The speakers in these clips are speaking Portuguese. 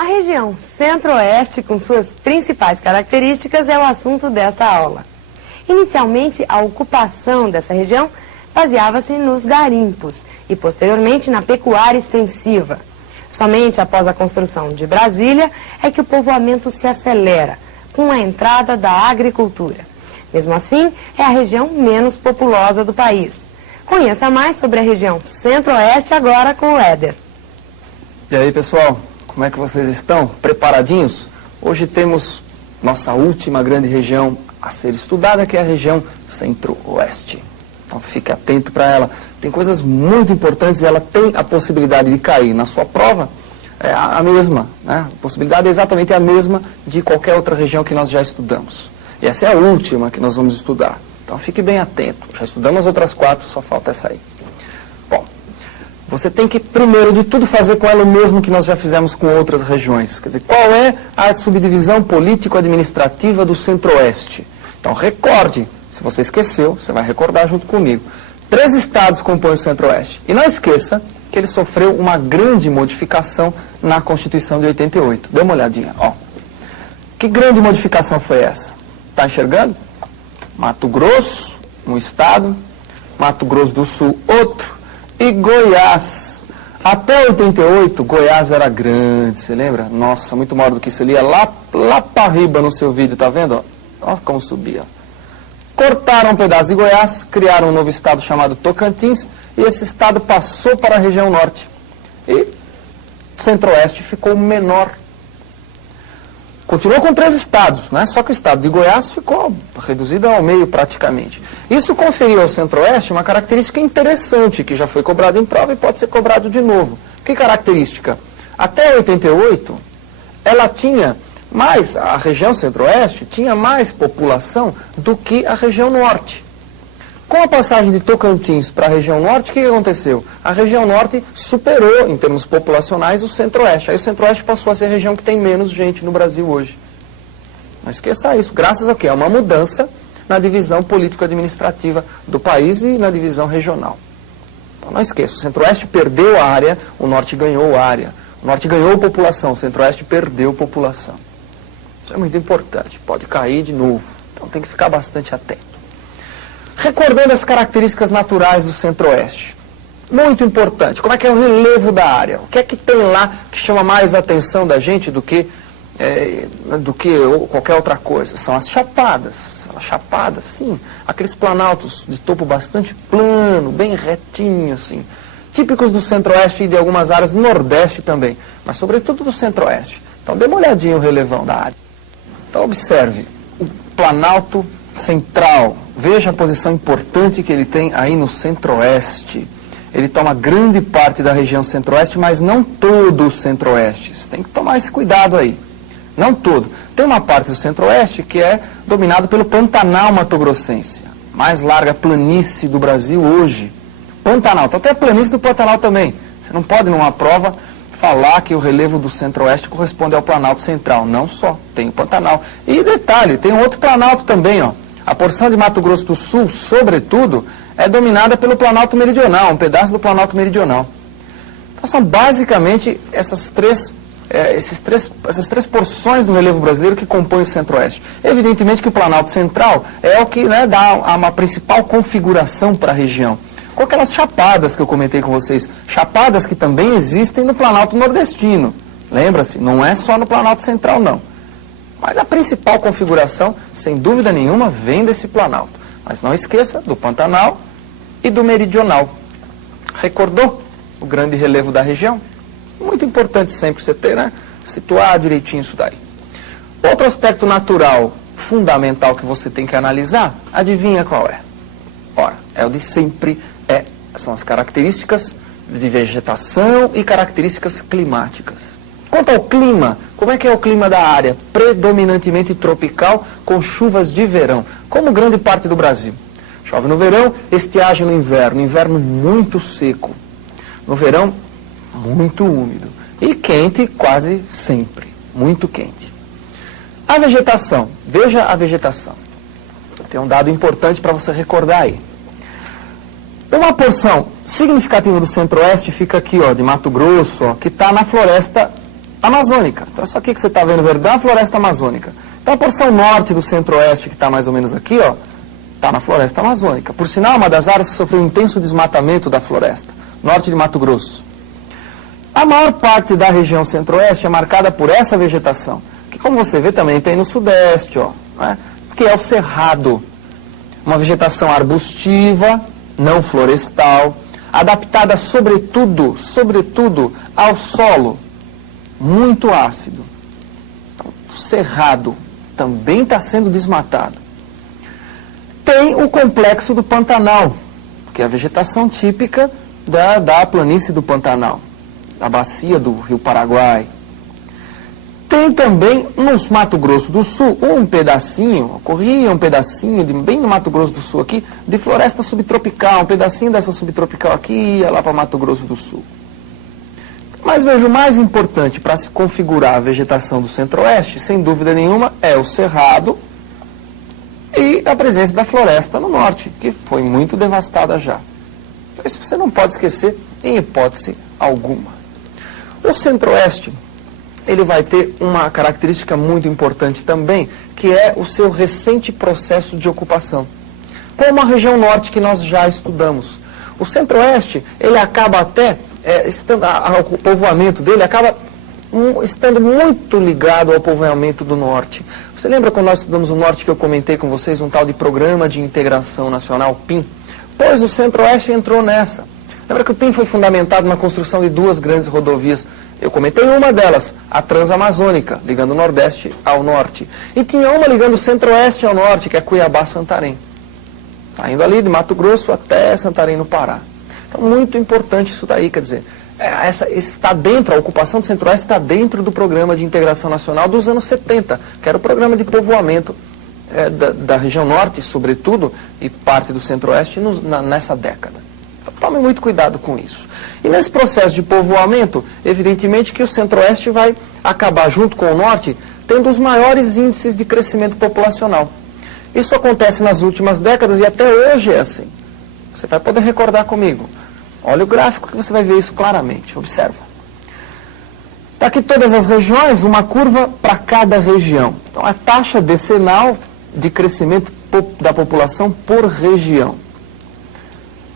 A região Centro-Oeste, com suas principais características, é o assunto desta aula. Inicialmente, a ocupação dessa região baseava-se nos garimpos e, posteriormente, na pecuária extensiva. Somente após a construção de Brasília é que o povoamento se acelera, com a entrada da agricultura. Mesmo assim, é a região menos populosa do país. Conheça mais sobre a região Centro-Oeste agora com o Éder. E aí, pessoal, como é que vocês estão? Preparadinhos? Hoje temos nossa última grande região a ser estudada, que é a região Centro-Oeste. Então fique atento para ela. Tem coisas muito importantes e ela tem a possibilidade de cair na sua prova. É a mesma, né? A possibilidade é exatamente a mesma de qualquer outra região que nós já estudamos. E essa é a última que nós vamos estudar. Então fique bem atento. Já estudamos as outras 4, só falta essa aí. Bom, você tem que, primeiro de tudo, fazer com ela o mesmo que nós já fizemos com outras regiões. Quer dizer, qual é a subdivisão político-administrativa do Centro-Oeste? Então recorde. Se você esqueceu, você vai recordar junto comigo. 3 estados compõem o Centro-Oeste. E não esqueça que ele sofreu uma grande modificação na Constituição de 88. Dê uma olhadinha, ó. Que grande modificação foi essa? Está enxergando? Mato Grosso, um estado, Mato Grosso do Sul, outro, e Goiás. Até 88, Goiás era grande, você lembra? Nossa, muito maior do que isso ali. Lá para riba no seu vídeo, tá vendo? Olha como subia. Cortaram um pedaço de Goiás, criaram um novo estado chamado Tocantins, e esse estado passou para a região norte. E o Centro-Oeste ficou menor. Continuou com 3 estados, né? Só que o estado de Goiás ficou reduzido ao meio praticamente. Isso conferiu ao Centro-Oeste uma característica interessante, que já foi cobrado em prova e pode ser cobrado de novo. Que característica? Até 88, ela tinha mais, a região Centro-Oeste tinha mais população do que a região Norte. Com a passagem de Tocantins para a região Norte, o que aconteceu? A região Norte superou, em termos populacionais, o Centro-Oeste. Aí o Centro-Oeste passou a ser a região que tem menos gente no Brasil hoje. Não esqueça isso, graças a quê? A uma mudança na divisão político-administrativa do país e na divisão regional. Então não esqueça, o Centro-Oeste perdeu a área, o Norte ganhou a área. O Norte ganhou população, o Centro-Oeste perdeu população. Isso é muito importante, pode cair de novo, então tem que ficar bastante atento. Recordando as características naturais do Centro-Oeste, muito importante, como é que é o relevo da área? O que é que tem lá que chama mais a atenção da gente do que qualquer outra coisa? São as chapadas, sim, aqueles planaltos de topo bastante plano, bem retinho, assim, típicos do Centro-Oeste e de algumas áreas do Nordeste também, mas sobretudo do Centro-Oeste. Então dê uma olhadinha no relevão da área. Então observe o Planalto Central, veja a posição importante que ele tem aí no Centro-Oeste. Ele toma grande parte da região Centro-Oeste, mas não todo o Centro-Oeste. Você tem que tomar esse cuidado aí. Não todo. Tem uma parte do Centro-Oeste que é dominado pelo Pantanal Mato-Grossense, mais larga planície do Brasil hoje. Pantanal, então tem a planície do Pantanal também. Você não pode, numa prova, falar que o relevo do Centro-Oeste corresponde ao Planalto Central. Não só, tem o Pantanal. E detalhe, tem um outro Planalto também, ó. A porção de Mato Grosso do Sul, sobretudo, é dominada pelo Planalto Meridional, um pedaço do Planalto Meridional. Então são basicamente essas três porções do relevo brasileiro que compõem o Centro-Oeste. Evidentemente que o Planalto Central é o que, né, dá uma principal configuração para a região. Com aquelas chapadas que eu comentei com vocês, chapadas que também existem no Planalto Nordestino. Lembra-se, não é só no Planalto Central, não. Mas a principal configuração, sem dúvida nenhuma, vem desse Planalto. Mas não esqueça do Pantanal e do Meridional. Recordou o grande relevo da região? Muito importante sempre você ter, né? Situar direitinho isso daí. Outro aspecto natural fundamental que você tem que analisar, adivinha qual é? Ora, é o de sempre, são as características de vegetação e características climáticas. Quanto ao clima, como é que é o clima da área? Predominantemente tropical, com chuvas de verão, como grande parte do Brasil. Chove no verão, estiagem no inverno muito seco. No verão, muito úmido. E quente quase sempre, muito quente. A vegetação, veja a vegetação. Tem um dado importante para você recordar aí. Uma porção significativa do Centro-Oeste fica aqui, ó, de Mato Grosso, ó, que está na floresta amazônica. Então, isso aqui que você está vendo verde é a floresta amazônica. Então, a porção norte do centro-oeste, que está mais ou menos aqui, ó, está na floresta amazônica. Por sinal, uma das áreas que sofreu um intenso desmatamento da floresta, norte de Mato Grosso. A maior parte da região centro-oeste é marcada por essa vegetação, que, como você vê, também tem no sudeste, ó, né, que é o cerrado. Uma vegetação arbustiva, não florestal, adaptada sobretudo ao solo muito ácido. O cerrado também está sendo desmatado. Tem o complexo do Pantanal, que é a vegetação típica da planície do Pantanal, da bacia do Rio Paraguai. Tem também no Mato Grosso do Sul um pedacinho, ocorria um pedacinho, bem no Mato Grosso do Sul aqui, de floresta subtropical, um pedacinho dessa subtropical aqui ia lá para Mato Grosso do Sul. Mas vejo o mais importante para se configurar a vegetação do centro-oeste, sem dúvida nenhuma, é o cerrado e a presença da floresta no norte, que foi muito devastada já. Então, isso você não pode esquecer em hipótese alguma. O centro-oeste, ele vai ter uma característica muito importante também, que é o seu recente processo de ocupação. Como a região norte que nós já estudamos. O centro-oeste, ele acaba até, o povoamento dele acaba estando muito ligado ao povoamento do norte. Você lembra quando nós estudamos o norte que eu comentei com vocês, um tal de Programa de Integração Nacional, PIN? Pois o centro-oeste entrou nessa. Lembra que o PIN foi fundamentado na construção de duas grandes rodovias. Eu comentei uma delas, a Transamazônica, ligando o Nordeste ao Norte. E tinha uma ligando o Centro-Oeste ao Norte, que é Cuiabá-Santarém. Está indo ali de Mato Grosso até Santarém, no Pará. Então, muito importante isso daí, quer dizer, está dentro, a ocupação do Centro-Oeste está dentro do Programa de Integração Nacional dos anos 70, que era o programa de povoamento da região Norte, sobretudo, e parte do Centro-Oeste nessa década. Tome muito cuidado com isso. E nesse processo de povoamento, evidentemente que o Centro-Oeste vai acabar, junto com o Norte, tendo os maiores índices de crescimento populacional. Isso acontece nas últimas décadas e até hoje é assim. Você vai poder recordar comigo. Olha o gráfico que você vai ver isso claramente. Observa. Está aqui todas as regiões, uma curva para cada região. Então, a taxa decenal de crescimento da população por região.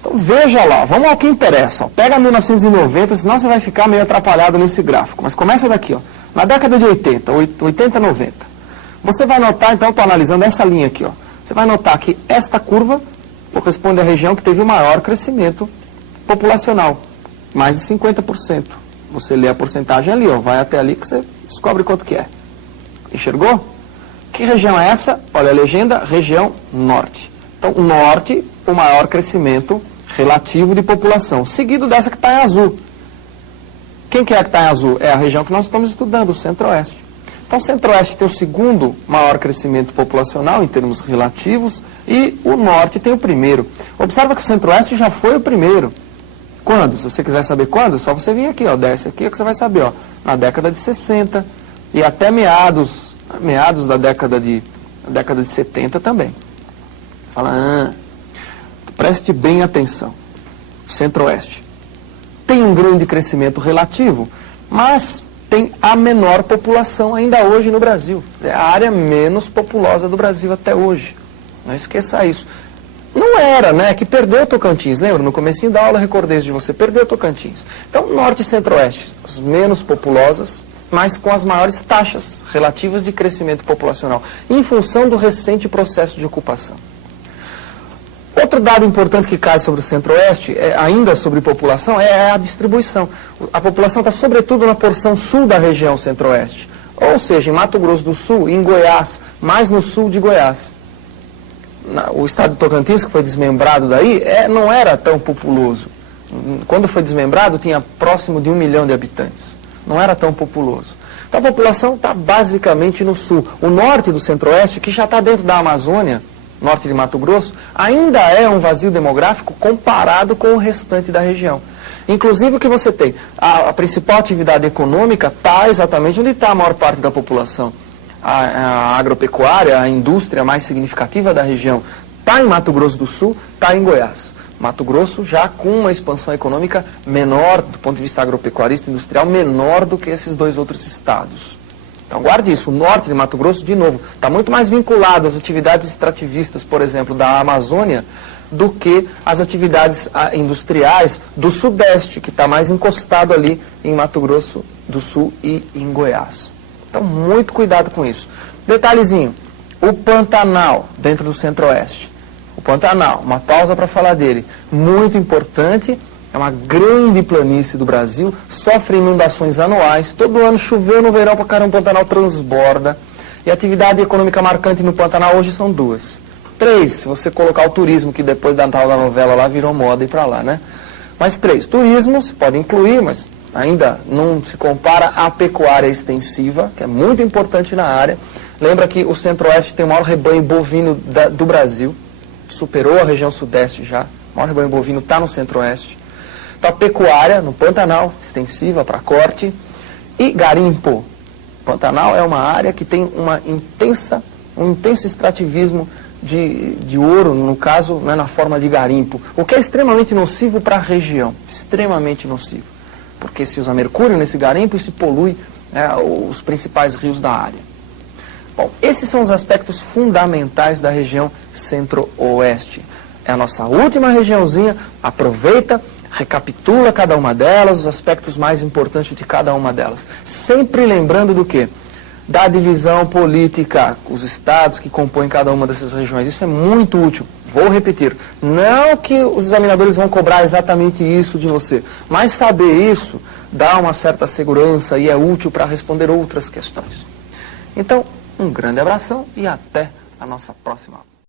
Então, veja lá, vamos ao que interessa. Ó. Pega 1990, senão você vai ficar meio atrapalhado nesse gráfico. Mas começa daqui, ó, na década de 80, 90. Você vai notar, então, estou analisando essa linha aqui. Ó. Você vai notar que esta curva corresponde à região que teve o maior crescimento populacional, mais de 50%. Você lê a porcentagem ali, ó, vai até ali que você descobre quanto que é. Enxergou? Que região é essa? Olha a legenda, região norte. Então, o norte, o maior crescimento relativo de população, seguido dessa que está em azul. Quem que é a que está em azul? É a região que nós estamos estudando, o Centro-Oeste. Então, o Centro-Oeste tem o segundo maior crescimento populacional em termos relativos e o Norte tem o primeiro. Observa que o Centro-Oeste já foi o primeiro. Quando? Se você quiser saber quando, é só você vir aqui, ó, desce aqui que você vai saber, ó, na década de 60 e até meados da década de 70 também. Fala, preste bem atenção. Centro-Oeste tem um grande crescimento relativo, mas tem a menor população ainda hoje no Brasil. É a área menos populosa do Brasil até hoje. Não esqueça isso. Não era, né? Que perdeu Tocantins. Lembra? No comecinho da aula eu recordei isso de você. Perdeu Tocantins. Então, Norte e Centro-Oeste, as menos populosas, mas com as maiores taxas relativas de crescimento populacional, em função do recente processo de ocupação. Outro dado importante que cai sobre o Centro-Oeste, ainda sobre população, é a distribuição. A população está sobretudo na porção sul da região Centro-Oeste, ou seja, em Mato Grosso do Sul e em Goiás, mais no sul de Goiás. O estado de Tocantins, que foi desmembrado daí, não era tão populoso. Quando foi desmembrado, tinha próximo de 1 milhão de habitantes. Não era tão populoso. Então a população está basicamente no sul. O norte do Centro-Oeste, que já está dentro da Amazônia, norte de Mato Grosso, ainda é um vazio demográfico comparado com o restante da região. Inclusive o que você tem, a principal atividade econômica está exatamente onde está a maior parte da população. A agropecuária, a indústria mais significativa da região está em Mato Grosso do Sul, está em Goiás. Mato Grosso já com uma expansão econômica menor, do ponto de vista agropecuarista e industrial, menor do que esses dois outros estados. Então guarde isso, o norte de Mato Grosso, de novo, está muito mais vinculado às atividades extrativistas, por exemplo, da Amazônia, do que às atividades industriais do sudeste, que está mais encostado ali em Mato Grosso do Sul e em Goiás. Então muito cuidado com isso. Detalhezinho, o Pantanal, dentro do Centro-Oeste. O Pantanal, uma pausa para falar dele, muito importante, é uma grande planície do Brasil, sofre inundações anuais, todo ano choveu no verão para caramba, o Pantanal transborda, e a atividade econômica marcante no Pantanal hoje são duas. 3, se você colocar o turismo, que depois da tal da novela lá virou moda ir para lá, né? Mas 3, turismo, se pode incluir, mas ainda não se compara à pecuária extensiva, que é muito importante na área. Lembra que o Centro-Oeste tem o maior rebanho bovino do Brasil, superou a região Sudeste já, o maior rebanho bovino está no Centro-Oeste. Então, a pecuária no Pantanal, extensiva para corte, e garimpo. Pantanal é uma área que tem um intenso extrativismo de ouro, no caso, né, na forma de garimpo, o que é extremamente nocivo para a região, extremamente nocivo, porque se usa mercúrio nesse garimpo e se polui os principais rios da área. Bom, esses são os aspectos fundamentais da região Centro-Oeste. É a nossa última regiãozinha, aproveita, recapitula cada uma delas, os aspectos mais importantes de cada uma delas. Sempre lembrando do quê? Da divisão política, os estados que compõem cada uma dessas regiões. Isso é muito útil. Vou repetir, não que os examinadores vão cobrar exatamente isso de você, mas saber isso dá uma certa segurança e é útil para responder outras questões. Então, um grande abração e até a nossa próxima aula.